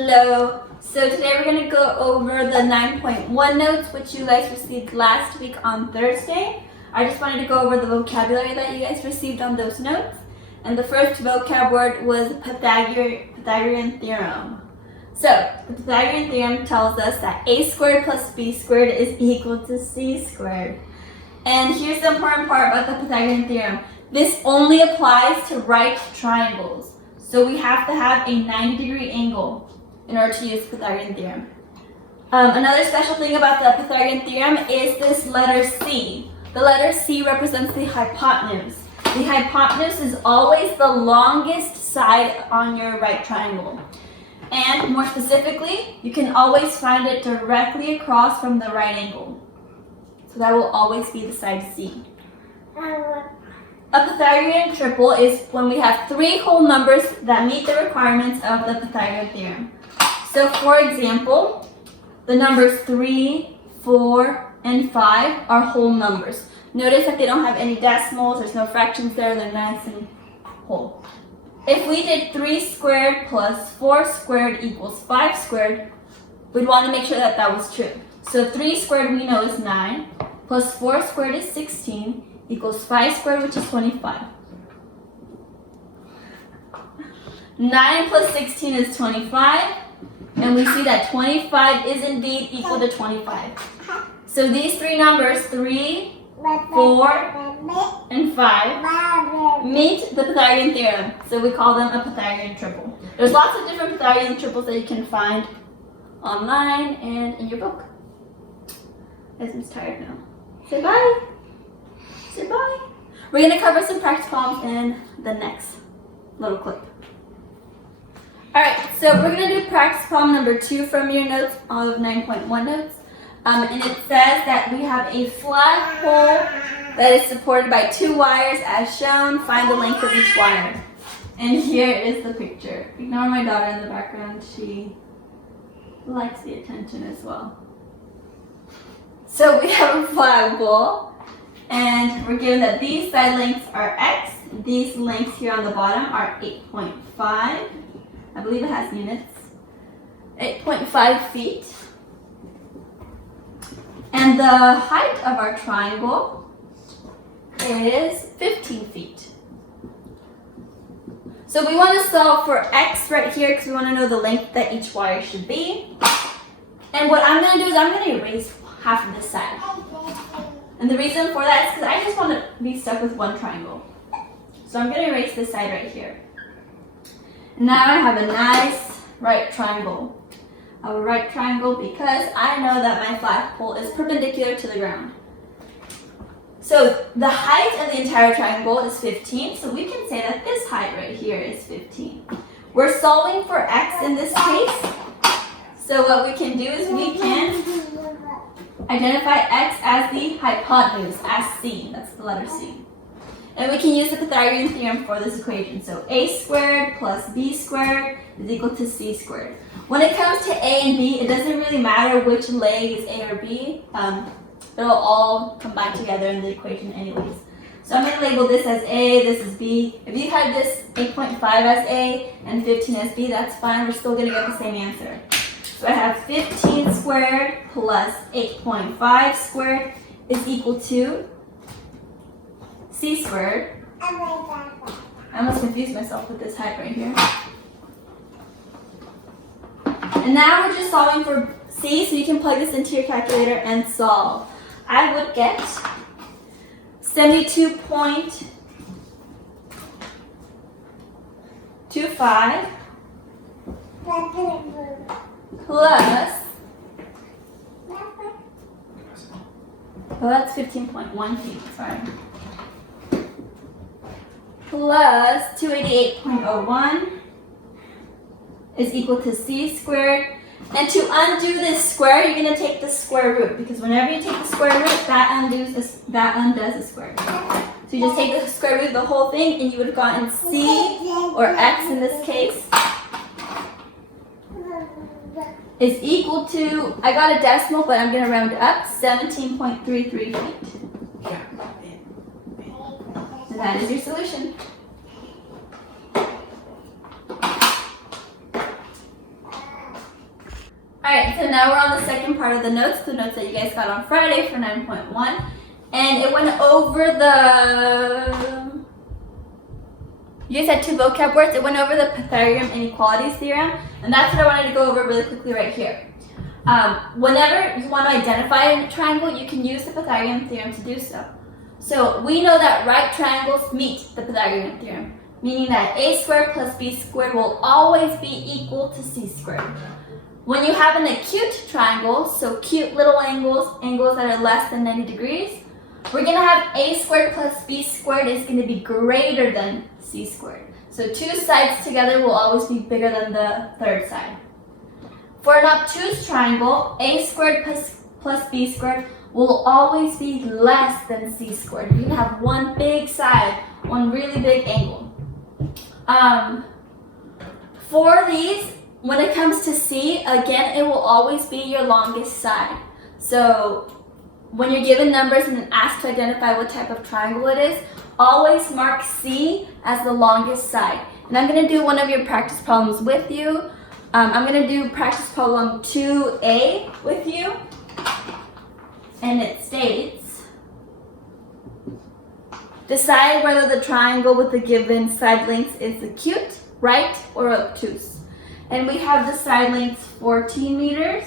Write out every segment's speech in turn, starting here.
Hello. So today we're going to go over the 9.1 notes which you guys received last week on Thursday. I just wanted to go over the vocabulary that you guys received on those notes. And the first vocab word was Pythagorean Theorem. So the Pythagorean Theorem tells us that a squared plus b squared is equal to c squared. And here's the important part about the Pythagorean Theorem. This only applies to right triangles. So we have to have a 90-degree angle in order to use the Pythagorean Theorem. Another special thing about the Pythagorean Theorem is this letter C. The letter C represents the hypotenuse. The hypotenuse is always the longest side on your right triangle. And more specifically, you can always find it directly across from the right angle. So that will always be the side C. A Pythagorean triple is when we have three whole numbers that meet the requirements of the Pythagorean Theorem. So for example, the numbers 3, 4, and 5 are whole numbers. Notice that they don't have any decimals, there's no fractions there, they're nice and whole. If we did 3 squared plus 4 squared equals 5 squared, we'd want to make sure that that was true. So 3 squared we know is 9, plus 4 squared is 16, equals 5 squared, which is 25. 9 plus 16 is 25, and we see that 25 is indeed equal to 25. So these three numbers, 3, 4, and 5, meet the Pythagorean Theorem. So we call them a Pythagorean triple. There's lots of different Pythagorean triples that you can find online and in your book. Esme's tired now. Say bye. Say bye. We're going to cover some practice problems in the next little clip. Alright, so we're going to do practice problem number 2 from your notes of 9.1 notes. And it says that we have a flat pole that is supported by 2 wires as shown. Find the length of each wire. And here is the picture. Ignore my daughter in the background. She likes the attention as well. So we have a flagpole. And we're given that these side lengths are x. These lengths here on the bottom are 8.5. I believe it has units. 8.5 feet. And the height of our triangle is 15 feet. So we want to solve for x right here because we want to know the length that each wire should be. And what I'm going to do is I'm going to erase half of this side. And the reason for that is because I just want to be stuck with one triangle. So I'm going to erase this side right here. Now I have a nice right triangle. I have a right triangle because I know that my flagpole is perpendicular to the ground. So the height of the entire triangle is 15, so we can say that this height right here is 15. We're solving for x in this case. So what we can do is we can identify x as the hypotenuse, as c. That's the letter c. And we can use the Pythagorean Theorem for this equation. So a squared plus b squared is equal to c squared. When it comes to a and b, it doesn't really matter which leg is a or b. It'll all combine together in the equation anyways. So I'm going to label this as a, this is b. If you had this 8.5 as a and 15 as b, that's fine. We're still going to get the same answer. So I have 15 squared plus 8.5 squared is equal to c squared. I almost confused myself with this height right here. And now we're just solving for c, so you can plug this into your calculator and solve. I would get 72.25 plus, well, that's 15.1 feet, sorry. Plus 288.01 is equal to c squared. And to undo this square, you're going to take the square root, because whenever you take the square root, that undoes the square. So you just take the square root of the whole thing, and you would have gotten c, or x in this case, is equal to, I got a decimal, but I'm going to round it up, 17.33 feet. And that is your solution. now we're on the second part of the notes that you guys got on Friday for 9.1. And it went over you guys had 2 vocab words. It went over the Pythagorean inequalities theorem, and that's what I wanted to go over really quickly right here. Whenever you want to identify a triangle, you can use the Pythagorean theorem to do so. So we know that right triangles meet the Pythagorean theorem, meaning that a squared plus b squared will always be equal to c squared. When you have an acute triangle, so cute little angles that are less than 90 degrees, we're going to have a squared plus b squared is going to be greater than c squared. So 2 sides together will always be bigger than the third side. For an obtuse triangle, a squared plus b squared will always be less than c squared. You're going to have one big side, one really big angle. For these, when it comes to c, again, it will always be your longest side. So when you're given numbers and asked to identify what type of triangle it is, always mark C as the longest side. And I'm going to do one of your practice problems with you. I'm going to do practice problem 2A with you. And it states, decide whether the triangle with the given side lengths is acute, right, or obtuse. And we have the side lengths 14 meters,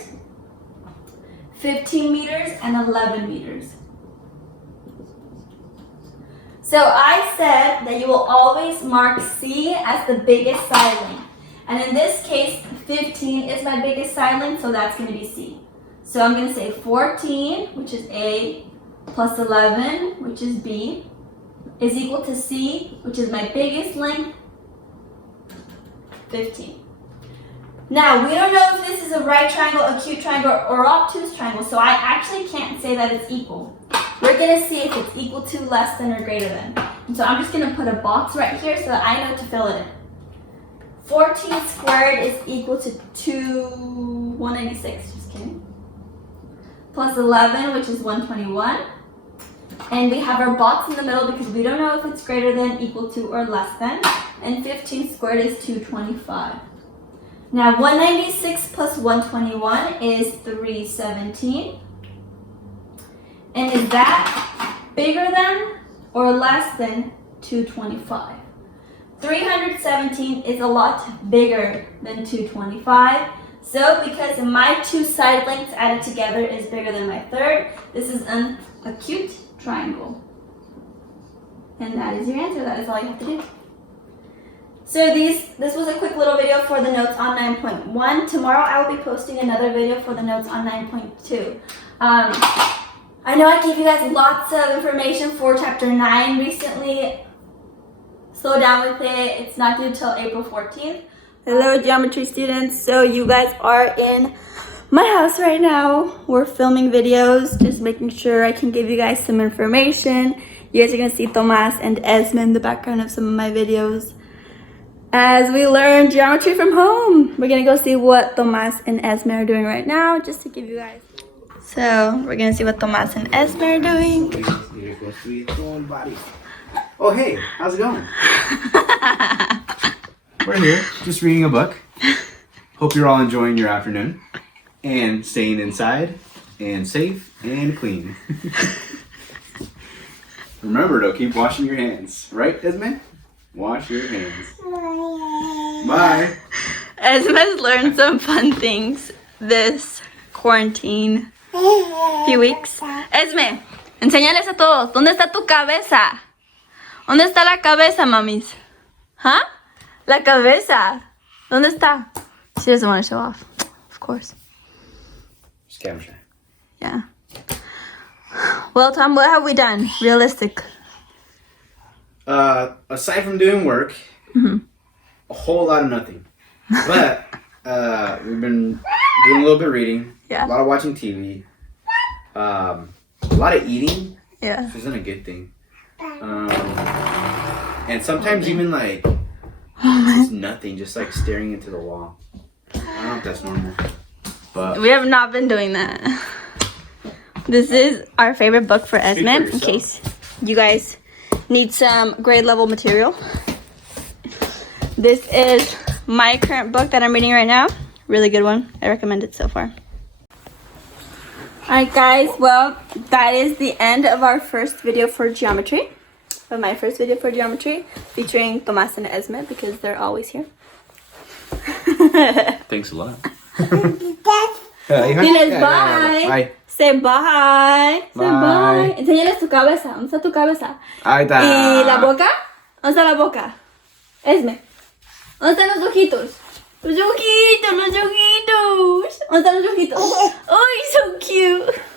15 meters, and 11 meters. So I said that you will always mark C as the biggest side length. And in this case, 15 is my biggest side length, so that's going to be C. So I'm going to say 14, which is A, plus 11, which is B, is equal to C, which is my biggest length, 15. Now, we don't know if this is a right triangle, acute triangle, or obtuse triangle, so I actually can't say that it's equal. We're going to see if it's equal to, less than, or greater than. And so I'm just going to put a box right here so that I know to fill it in. 14 squared is equal to 196, just kidding. Plus 11, which is 121. And we have our box in the middle because we don't know if it's greater than, equal to, or less than. And 15 squared is 225. Now 196 plus 121 is 317. And is that bigger than or less than 225? 317 is a lot bigger than 225. So because my 2 side lengths added together is bigger than my third, this is an acute triangle. And that is your answer. That is all you have to do. So this was a quick little video for the notes on 9.1. Tomorrow I will be posting another video for the notes on 9.2. I know I gave you guys lots of information for chapter 9 recently. Slow down with it. It's not due till April 14th. Hello geometry students. So you guys are in my house right now. We're filming videos, just making sure I can give you guys some information. You guys are going to see Tomas and Esme in the background of some of my videos as we learn geometry from home. We're gonna go see what Tomas and Esme are doing right now, just to give you guys. So we're gonna see what Tomas and Esme are doing. Oh hey, how's it going? We're here, just reading a book. Hope you're all enjoying your afternoon and staying inside and safe and clean. Remember to keep washing your hands, right, Esme? Wash your hands. Bye. Esme's learned some fun things this quarantine few weeks. Esme, enséñales a todos. ¿Dónde está tu cabeza? ¿Dónde está la cabeza, mamis? Huh? La cabeza. ¿Dónde está? She doesn't want to show off, of course. Just camera shy. Yeah. Well, Tom, what have we done? Realistic. Aside from doing work, a whole lot of nothing. But we've been doing a little bit of reading, a lot of watching TV, a lot of eating, which isn't a good thing. And sometimes even like just nothing, just like staring into the wall. I don't know if that's normal, but we have not been doing that. This is our favorite book for Esme, in case you guys need some grade level material. This is my current book that I'm reading right now. Really good one. I recommend it so far. Alright guys, well, that is the end of our first video for geometry. Of my first video for geometry, featuring Tomas and Esme because they're always here. Thanks a lot. Diles bye. Bye. Say bye. Say Bye. bye. Enséñales tu cabeza. ¿Dónde está tu cabeza? Ahí está. ¿Y la boca? ¿Dónde está la boca? Esme. ¿Dónde están los ojitos? Los ojitos, los ojitos. ¿Dónde están los ojitos? ¡Ay, so cute!